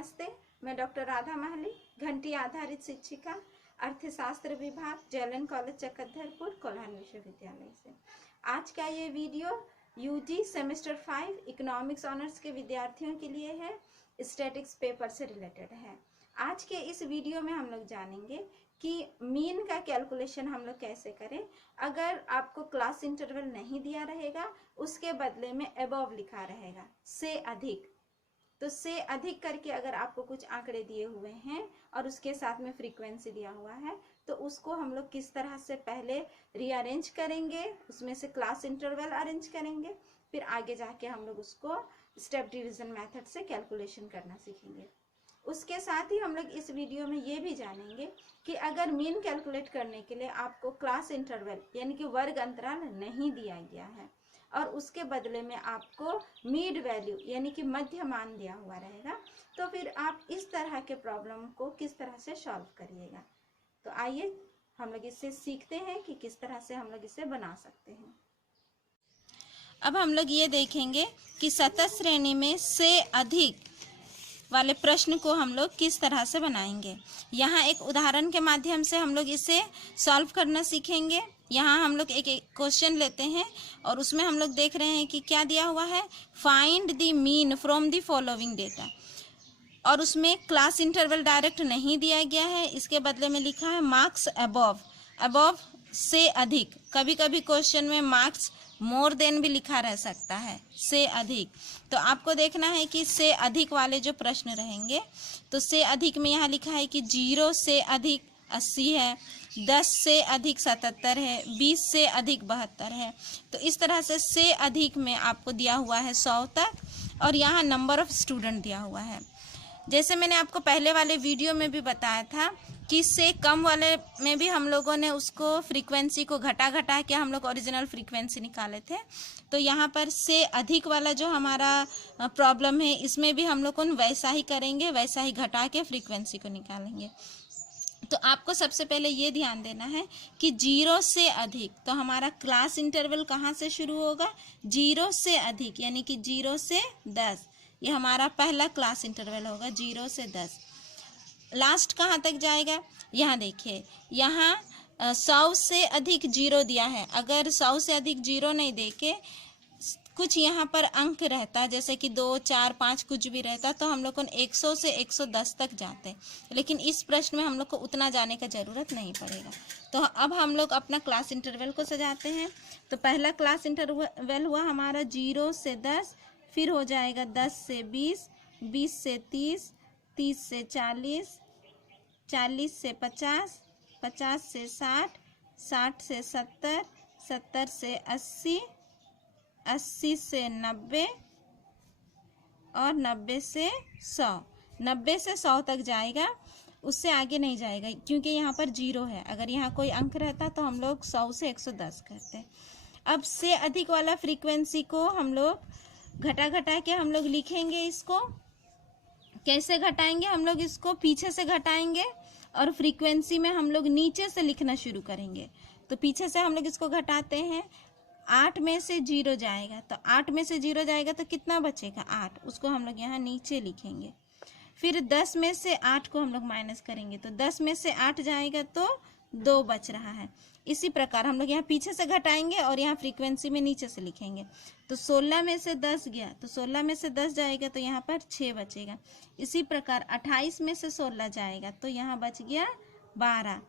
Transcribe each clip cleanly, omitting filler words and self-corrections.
नमस्ते, मैं डॉक्टर राधा महली, घंटी आधारित शिक्षिका, अर्थशास्त्र विभाग, जेएलएन कॉलेज चकधरपुर, कोल्हान विश्वविद्यालय से। आज का ये video UG semester 5 economics honours के विद्यार्थियों के लिए है, स्टैटिक्स पेपर से रिलेटेड है। आज के इस वीडियो में हम लोग जानेंगे कि मीन का कैलकुलेशन हम लोग कैसे करें। अगर आपको क्लास इंटरवल नहीं दिया रहेगा, उसके बदले में अबव लिखा रहेगा, से अधिक, तो से अधिक करके अगर आपको कुछ आंकड़े दिए हुए हैं और उसके साथ में फ्रीक्वेंसी दिया हुआ है, तो उसको हम लोग किस तरह से पहले रीअरेंज करेंगे, उसमें से क्लास इंटरवल अरेंज करेंगे, फिर आगे जाके हम लोग उसको स्टेप डिवीजन मेथड से कैलकुलेशन करना सीखेंगे। उसके साथ ही हम लोग इस वीडियो में ये भी जानेंगे कि अगर मीन कैलकुलेट करने के लिए आपको क्लास इंटरवल यानी कि वर्ग अंतराल नहीं दिया गया है और उसके बदले में आपको मीड वैल्यू यानी कि मध्य मान दिया हुआ रहेगा, तो फिर आप इस तरह के प्रॉब्लम को किस तरह से सॉल्व करिएगा। तो आइए हम लोग इससे सीखते हैं कि किस तरह से हम लोग इसे बना सकते हैं। अब हम लोग ये देखेंगे कि सतत श्रेणी में से अधिक वाले प्रश्न को हम लोग किस तरह से बनाएंगे। यहाँ एक उदाहरण के माध्यम से हम लोग इसे सॉल्व करना सीखेंगे। यहाँ हम लोग एक क्वेश्चन लेते हैं और उसमें हम लोग देख रहे हैं कि क्या दिया हुआ है, find the mean from the following data, और उसमें क्लास इंटरवल डायरेक्ट नहीं दिया गया है, इसके बदले में लिखा है मार्क्स अबव, अबव से अधिक। कभी कभी क्वेश्चन में मार्क्स मोर देन भी लिखा रह सकता है, से अधिक। तो आपको देखना है कि से अधिक वाले जो प्रश्न रहेंगे, तो से अधिक में यहाँ लिखा है कि 0 से अधिक 80 है, 10 से अधिक 77 है, 20 से अधिक 72 है। तो इस तरह से अधिक में आपको दिया हुआ है 100 तक, और यहाँ नंबर ऑफ स्टूडेंट दिया हुआ है। जैसे मैंने आपको पहले वाले वीडियो में भी बताया था कि से कम वाले में भी हम लोगों ने उसको फ्रीक्वेंसी को घटा के हम लोग ओरिजिनल फ्रीक्वेंसी निकाले थे। तो यहाँ पर से अधिक वाला जो हमारा प्रॉब्लम है, इसमें भी हम लोग को वैसा ही करेंगे, वैसा ही घटा के फ्रीक्वेंसी को निकालेंगे। तो आपको सबसे पहले ये ध्यान देना है कि 0 से अधिक, तो हमारा क्लास इंटरवल कहाँ से शुरू होगा, 0 से अधिक यानी कि 0 से 10, ये हमारा पहला क्लास इंटरवल होगा, 0 से 10। लास्ट कहाँ तक जाएगा, यहाँ देखिए, यहाँ 100 से अधिक 0 दिया है। अगर 100 से अधिक 0 नहीं देके कुछ यहाँ पर अंक रहता, जैसे कि 2, 4, 5 कुछ भी रहता, तो हम लोग को 100 से 110 तक जाते। लेकिन इस प्रश्न में हम लोग को उतना जाने का ज़रूरत नहीं पड़ेगा। तो अब हम लोग अपना क्लास इंटरवल को सजाते हैं। तो पहला क्लास इंटरवल हुआ हमारा 0 से 10, फिर हो जाएगा 10 से 20, 20 से 30, 30 से 40, 40 से 50, 50 से 60, 60 से 70, 70 से 80, 80 से 90 और 90 से 100, 90 से 100 तक जाएगा, उससे आगे नहीं जाएगा क्योंकि यहाँ पर 0 है। अगर यहाँ कोई अंक रहता तो हम लोग 100 से 110 करते। अब से अधिक वाला फ्रीक्वेंसी को हम लोग घटा के हम लोग लिखेंगे। इसको कैसे घटाएंगे, हम लोग इसको पीछे से घटाएंगे और फ्रीक्वेंसी में हम लोग नीचे से लिखना शुरू करेंगे। तो पीछे से हम लोग इसको घटाते हैं, 8 में से 0 जाएगा, तो 8 में से 0 जाएगा तो कितना बचेगा, 8, उसको हम लोग यहाँ नीचे लिखेंगे। फिर 10 में से 8 को हम लोग माइनस करेंगे, तो 10 में से 8 जाएगा तो 2 बच रहा है। इसी प्रकार हम लोग यहाँ पीछे से घटाएंगे और यहाँ फ्रीक्वेंसी में नीचे से लिखेंगे। तो 16 में से 10 गया, तो 16 में से 10 जाएगा तो यहाँ पर 6 बचेगा। इसी प्रकार 28 में से 16 जाएगा तो यहाँ बच गया 12।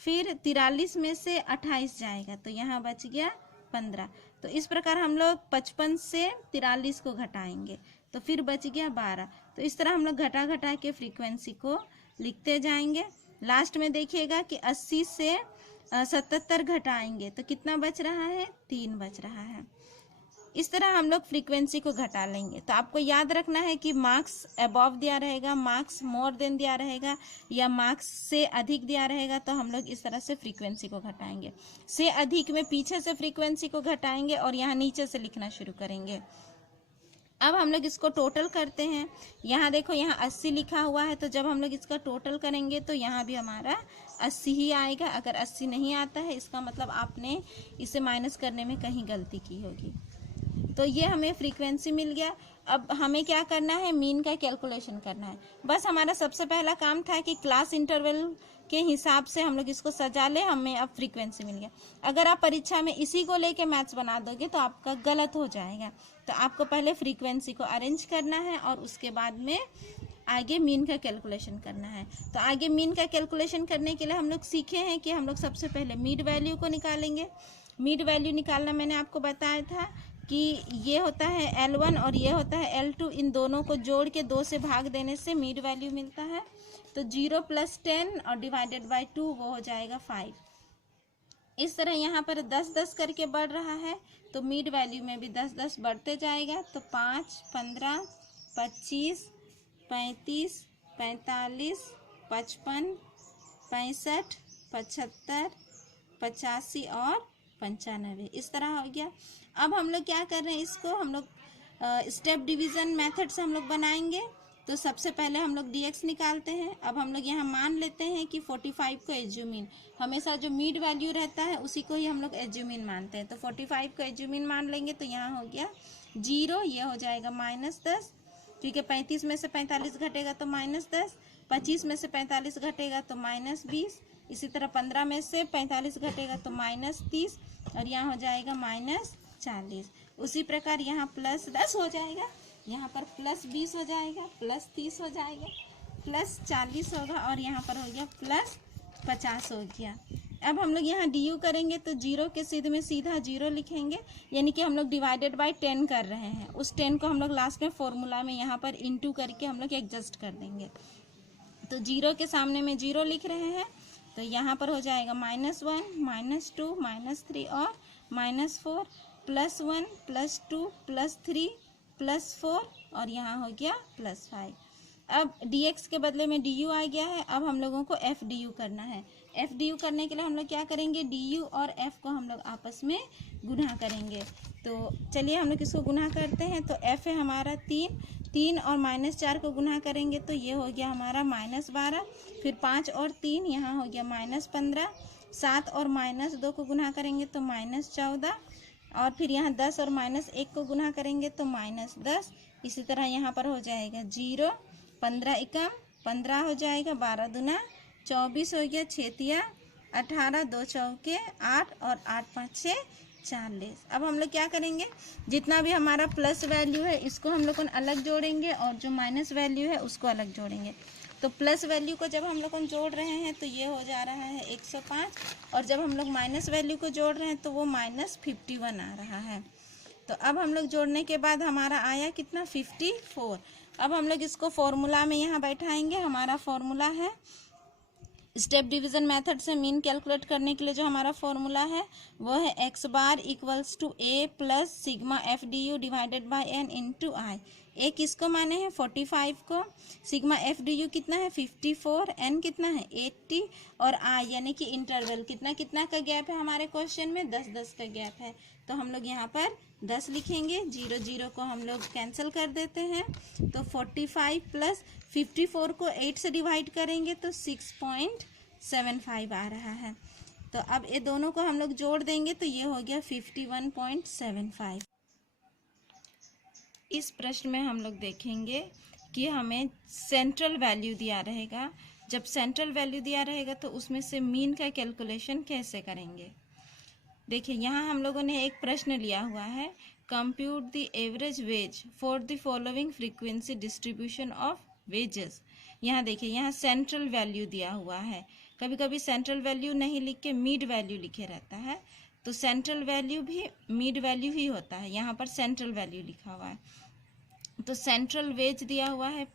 फिर 43 में से 28 जाएगा तो यहाँ बच गया 15। तो इस प्रकार हम लोग 55 से 43 को घटाएंगे तो फिर बच गया 12। तो इस तरह हम लोग घटा के फ्रीक्वेंसी को लिखते जाएंगे। लास्ट में देखिएगा कि 80 से 77 घटाएंगे तो कितना बच रहा है, 3 बच रहा है। इस तरह हम लोग फ्रीक्वेंसी को घटा लेंगे। तो आपको याद रखना है कि मार्क्स अबव दिया रहेगा, मार्क्स मोर देन दिया रहेगा, या मार्क्स से अधिक दिया रहेगा, तो हम लोग इस तरह से फ्रीक्वेंसी को घटाएंगे। से अधिक में पीछे से फ्रीक्वेंसी को घटाएंगे और यहाँ नीचे से लिखना शुरू करेंगे। अब हम लोग इसको टोटल करते हैं। यहाँ देखो, यहाँ 80 लिखा हुआ है, तो जब हम लोग इसका टोटल करेंगे तो यहाँ भी हमारा 80 ही आएगा। अगर 80 नहीं आता है, इसका मतलब आपने इसे माइनस करने में कहीं गलती की होगी। तो ये हमें फ्रीक्वेंसी मिल गया। अब हमें क्या करना है, मीन का कैलकुलेशन करना है। बस हमारा सबसे पहला काम था कि क्लास इंटरवल के हिसाब से हम लोग इसको सजा ले, हमें अब फ्रीक्वेंसी मिल गया। अगर आप परीक्षा में इसी को लेके मैथ्स बना दोगे तो आपका गलत हो जाएगा। तो आपको पहले फ्रीक्वेंसी को अरेंज करना है और उसके बाद में आगे मीन का कैलकुलेशन करना है। तो आगे मीन का कैलकुलेशन करने के लिए हम लोग सीखे हैं कि हम लोग सबसे पहले मीड वैल्यू को निकालेंगे। मीड वैल्यू निकालना मैंने आपको बताया था कि ये होता है L1 और ये होता है L2, इन दोनों को जोड़ के 2 से भाग देने से मीड वैल्यू मिलता है। तो 0 + 10 और डिवाइडेड बाय 2 वो हो जाएगा 5। इस तरह यहाँ पर 10-10 करके बढ़ रहा है, तो मीड वैल्यू में भी 10-10 बढ़ते जाएगा। तो 5, 15, 25, 35, 45, 55, 65, 75, 85 और 95, इस तरह हो गया। अब हम लोग क्या कर रहे हैं, इसको हम लोग स्टेप डिवीज़न मेथड से हम लोग बनाएंगे। तो सबसे पहले हम लोग dx निकालते हैं। अब हम लोग यहाँ मान लेते हैं कि 45 को एज्यूमिन, हमेशा जो मीड वैल्यू रहता है उसी को ही हम लोग एज्यूमिन मानते हैं। तो 45 को एज्यूमिन मान लेंगे। तो यहाँ हो गया 0, ये हो जाएगा -10, ठीक है। 35 में से 45 घटेगा तो -10, 25 में से 45 घटेगा तो -20, इसी तरह 15 में से 45 घटेगा तो -30 और यहाँ हो जाएगा -40। उसी प्रकार यहाँ +10 हो जाएगा, यहाँ पर +20 हो जाएगा, +30 हो जाएगा, +40 होगा और यहाँ पर हो गया +50 हो गया। अब हम लोग यहाँ डी करेंगे तो 0 के सीध में सीधा 0 लिखेंगे, यानी कि हम लोग डिवाइडेड बाय 10 कर रहे हैं। उस 10 को हम लोग लास्ट में फॉर्मूला में यहाँ पर इंटू करके हम लोग एडजस्ट कर देंगे। तो 0 के सामने में 0 लिख रहे हैं, तो यहाँ पर हो जाएगा -1, -2, -3 और -4, +1, +2, +3, +4 और यहाँ हो गया +5। अब dx के बदले में du आ गया है। अब हम लोगों को f du करना है। f du करने के लिए हम लोग क्या करेंगे, du और f को हम लोग आपस में गुणा करेंगे। तो चलिए हम लोग इसको गुणा करते हैं। तो f है हमारा 3 और -4 को गुणा करेंगे तो ये हो गया हमारा -12, फिर 5 और 3 यहाँ हो गया -15, 7 और -2 को गुणा करेंगे तो -14 और फिर यहाँ 10 और -1 को गुणा करेंगे तो -10। इसी तरह यहाँ पर हो जाएगा 0, 15 एकम 15 हो जाएगा, 12 दूना 24 हो गया, 6 तिया 18, 2 चौके 8 और 8 5 6 40। अब हम लोग क्या करेंगे, जितना भी हमारा प्लस वैल्यू है इसको हम लोग अलग जोड़ेंगे और जो माइनस वैल्यू है उसको अलग जोड़ेंगे। तो प्लस वैल्यू को जब हम लोग जोड़ रहे हैं तो ये हो जा रहा है 105 और जब हम लोग माइनस वैल्यू को जोड़ रहे हैं तो वो -51 आ रहा है। तो अब हम लोग जोड़ने के बाद हमारा आया कितना, 54। अब हम लोग इसको फॉर्मूला में यहाँ बैठाएंगे। हमारा फॉर्मूला है स्टेप डिवीज़न मेथड से मीन कैलकुलेट करने के लिए जो हमारा फॉर्मूला है वो है x bar equals to a plus sigma F d u divided by n into i. a किसको माने हैं, 45 को, सिग्मा एफ डी यू कितना है 54, n कितना है 80 और i यानी कि इंटरवल कितना कितना का गैप है हमारे क्वेश्चन में 10-10 का गैप है। तो हम लोग यहाँ पर 10 लिखेंगे, 0 को हम लोग कैंसिल कर देते हैं। तो 45 प्लस 54 को 8 से डिवाइड करेंगे तो 6.75 आ रहा है। तो अब ये दोनों को हम लोग जोड़ देंगे तो ये हो गया 51.75। इस प्रश्न में हम लोग देखेंगे कि हमें सेंट्रल वैल्यू दिया रहेगा। जब सेंट्रल वैल्यू दिया रहेगा तो उसमें से मीन का कैलकुलेशन कैसे करेंगे। देखिए यहाँ हम लोगों ने एक प्रश्न लिया हुआ है, compute the average ways for the following frequency distribution of wages. यहाँ देखिए यहाँ सेंट्रल वैल्यू दिया हुआ है, कभी कभी सेंट्रल वैल्यू नहीं लिख के मिड वैल्यू लिखे रहता है, तो सेंट्रल वैल्यू भी मिड वैल्यू ही होता है, यहाँ पर सेंट्रल वैल्यू लिखा हुआ है। तो सेंट्रल वेज दिया हुआ है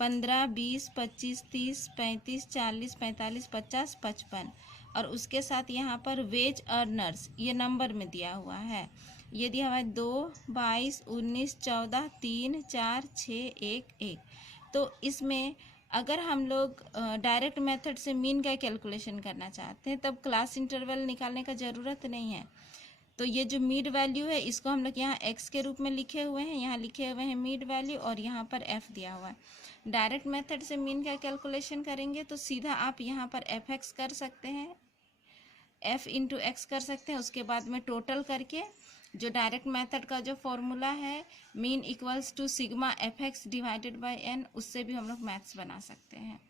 15, 20, 25, 30, 35, 40, 45, 50, 55 और उसके साथ यहाँ पर वेज अर्नर्स ये नंबर में दिया हुआ है। ये दिया हुआ है 2, 22, 19, 14, 3, 4, 6, 1, 1। तो इसमें अगर हम लोग डायरेक्ट मेथड से मीन का कैलकुलेशन करना चाहते हैं तब क्लास इंटरवल निकालने का ज़रूरत नहीं है। तो ये जो मिड वैल्यू है इसको हम लोग यहाँ x के रूप में लिखे हुए हैं, यहाँ लिखे हुए हैं मिड वैल्यू और यहाँ पर f दिया हुआ है। डायरेक्ट मेथड से मीन का कैलकुलेशन करेंगे तो सीधा आप यहाँ पर fx कर सकते हैं, f इंटू एक्स कर सकते हैं, उसके बाद में टोटल करके जो डायरेक्ट मेथड का जो फॉर्मूला है mean equals to sigma f x divided by n, उससे भी हम लोग मैथ्स बना सकते हैं।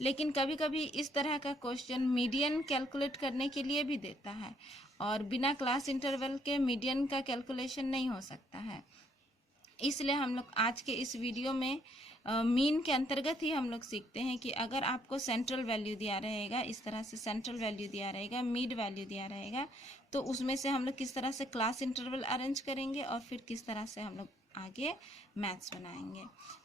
लेकिन कभी कभी इस तरह का क्वेश्चन मीडियन कैलकुलेट करने के लिए भी देता है, और बिना क्लास इंटरवल के मीडियन का कैलकुलेशन नहीं हो सकता है। इसलिए हम लोग आज के इस वीडियो में मीन के अंतर्गत ही हम लोग सीखते हैं कि अगर आपको सेंट्रल वैल्यू दिया रहेगा, इस तरह से सेंट्रल वैल्यू दिया रहेगा, मिड वैल्यू दिया रहेगा, तो उसमें से हम लोग किस तरह से क्लास इंटरवल अरेंज करेंगे और फिर किस तरह से हम लोग आगे मैथ्स बनाएंगे।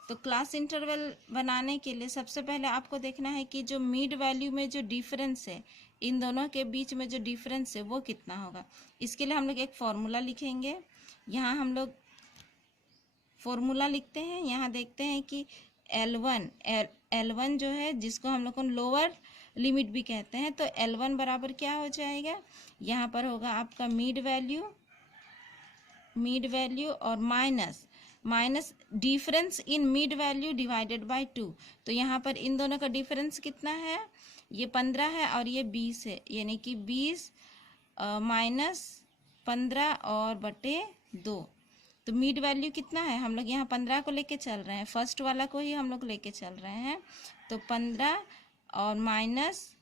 तो क्लास इंटरवल बनाने के लिए सबसे पहले आपको देखना है कि जो मिड वैल्यू में जो डिफरेंस है, इन दोनों के बीच में जो डिफरेंस है वो कितना होगा। इसके लिए हम लोग एक फॉर्मूला लिखेंगे। यहाँ हम लोग फॉर्मूला लिखते हैं। यहाँ देखते हैं कि L1 जो है, जिसको हम लोग को लोअर लिमिट भी कहते हैं, तो L1 बराबर क्या हो जाएगा, यहाँ पर होगा आपका मिड वैल्यू और minus difference in mid value divided by 2। तो यहाँ पर इन दोनों का डिफरेंस कितना है, ये 15 है और ये 20 है, यानी कि 20 माइनस 15 और बटे 2। तो मिड वैल्यू कितना है, हम लोग यहाँ 15 को लेके चल रहे हैं, फर्स्ट वाला को ही हम लोग लेके चल रहे हैं। तो 15 और माइनस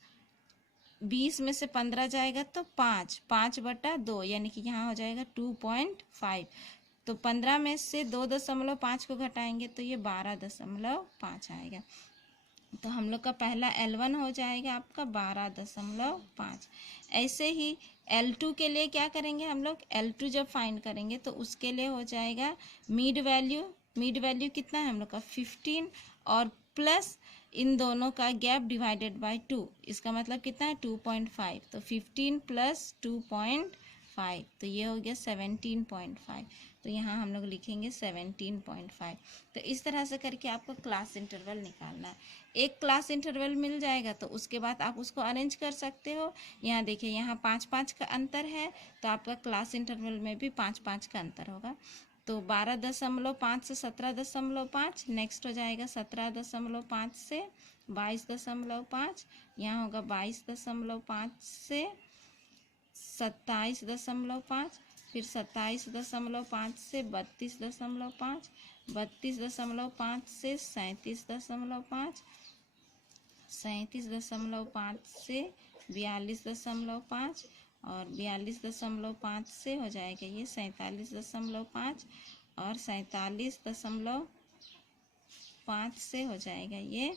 20 में से 15 जाएगा तो 5 बटा 2, यानी कि यहाँ हो जाएगा 2.5। तो 15 में से 2.5 को घटाएंगे तो ये 12.5 आएगा। तो हम लोग का पहला L1 हो जाएगा आपका 12.5। ऐसे ही L2 के लिए क्या करेंगे, हम लोग L2 जब फाइंड करेंगे तो उसके लिए हो जाएगा मिड वैल्यू कितना है हम लोग का 15 और प्लस इन दोनों का गैप डिवाइडेड बाय 2, इसका मतलब कितना है 2.5। तो 15 प्लस 2.5, तो ये हो गया 17.5। तो यहाँ हम लोग लिखेंगे 17.5। तो इस तरह से करके आपको क्लास इंटरवल निकालना है। एक क्लास इंटरवल मिल जाएगा तो उसके बाद आप उसको अरेंज कर सकते हो। यहाँ देखिए, यहाँ 5 का अंतर है, तो आपका क्लास इंटरवल में भी 5 का अंतर होगा। तो 12.5 से 17.5, नेक्स्ट हो जाएगा 17.5 से 22.5, यहाँ होगा 22.5 से 27.5, फिर 27.5 से 32.5, 32.5 से 37.5, 37.5 से 42.5 और 42.5 से हो जाएगा ये 47.5 और 47.5 से हो जाएगा ये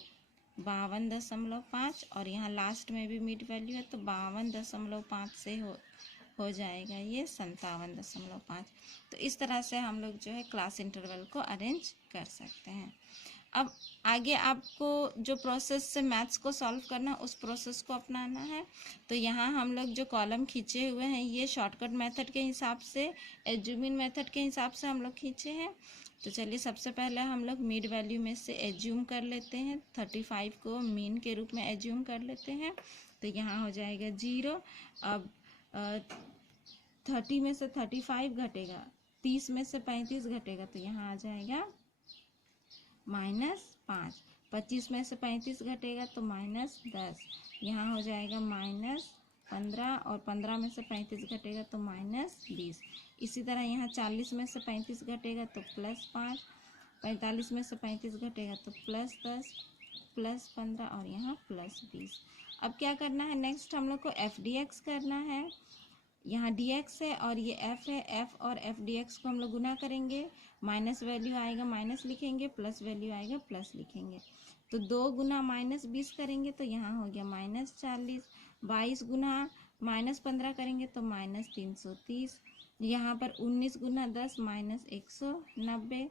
52.5 और यहाँ लास्ट में भी मिड वैल्यू है तो 52.5 से हो जाएगा ये 57.5। तो इस तरह से हम लोग जो है क्लास इंटरवल को अरेंज कर सकते हैं। अब आगे आपको जो प्रोसेस से मैथ्स को सॉल्व करना, उस प्रोसेस को अपनाना है। तो यहाँ हम लोग जो कॉलम खींचे हुए हैं ये शॉर्टकट मेथड के हिसाब से, एज्यूमिंग मेथड के हिसाब से हम लोग खींचे हैं। तो चलिए सबसे पहले हम लोग मिड वैल्यू में से एज्यूम कर लेते हैं, 35 को मीन के रूप में एज्यूम कर लेते हैं। तो यहाँ हो जाएगा 0। अब 30 में से 35 घटेगा, 30 में से 35 घटेगा, तो यहाँ आ जाएगा -5। 25 में से 35 घटेगा तो -10, यहाँ हो जाएगा -15 और 15 में से 35 घटेगा तो -20। इसी तरह यहाँ 40 में से 35 घटेगा तो +5, 45 में से 35 घटेगा तो +10, +15 और यहाँ +20। अब क्या करना है, नेक्स्ट हम लोग को FDX करना है। यहाँ dx है और ये f है, f और f dx को हम लोग गुना करेंगे, माइनस वैल्यू आएगा माइनस लिखेंगे, प्लस वैल्यू आएगा प्लस लिखेंगे। तो 2 गुना -20 करेंगे तो यहाँ हो गया -40, 22 गुना -15 करेंगे तो -330, यहाँ पर 19 गुना 10 -190,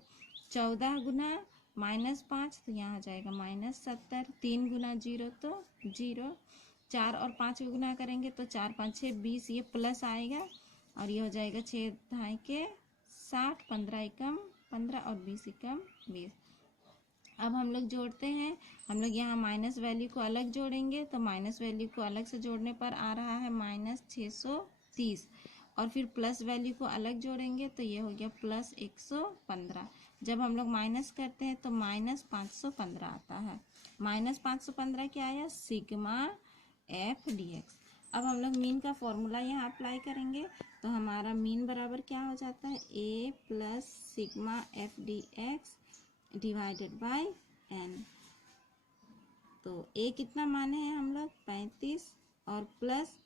14 गुना -5 तो यहाँ हो जाएगा -70, 3 गुना 0 तो 0, 4 और 5 गुना करेंगे तो 4 5 6 20, ये प्लस आएगा और ये हो जाएगा 6 ढाई के 60, 15 एकम 15 और 20 एकम 20। अब हम लोग जोड़ते हैं, हम लोग यहाँ माइनस वैल्यू को अलग जोड़ेंगे तो माइनस वैल्यू को अलग से जोड़ने पर आ रहा है -630 और फिर प्लस वैल्यू को अलग जोड़ेंगे तो ये हो गया +115। जब हम लोग माइनस करते हैं तो -515 आता है। -515 क्या आया, सिग्मा f dx। अब हम लोग मीन का फॉर्मूला यहाँ अप्लाई करेंगे। तो हमारा मीन बराबर क्या हो जाता है, A plus sigma F D X divided by N. तो ए कितना माने हैं हम लोग 35 और plus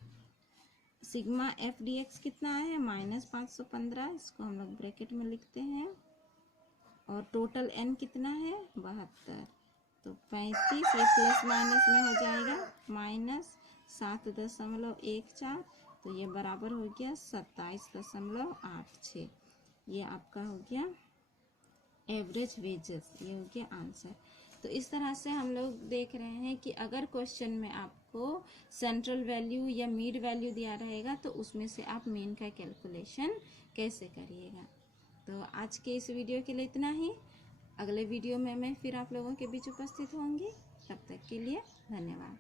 sigma F D X कितना है -515, इसको हम लोग ब्रैकेट में लिखते हैं। और टोटल एन कितना है 72। तो 35 ये प्लस माइनस में हो जाएगा -7.14, तो ये बराबर हो गया 27.86। ये आपका हो गया एवरेज वेजेस, ये हो गया आंसर। तो इस तरह से हम लोग देख रहे हैं कि अगर क्वेश्चन में आपको सेंट्रल वैल्यू या मिड वैल्यू दिया रहेगा तो उसमें से आप मीन का कैलकुलेशन कैसे करिएगा। तो आज के इस वीडियो के लिए इतना ही। अगले वीडियो में मैं फिर आप लोगों के बीच उपस्थित होंगी। तब तक के लिए धन्यवाद।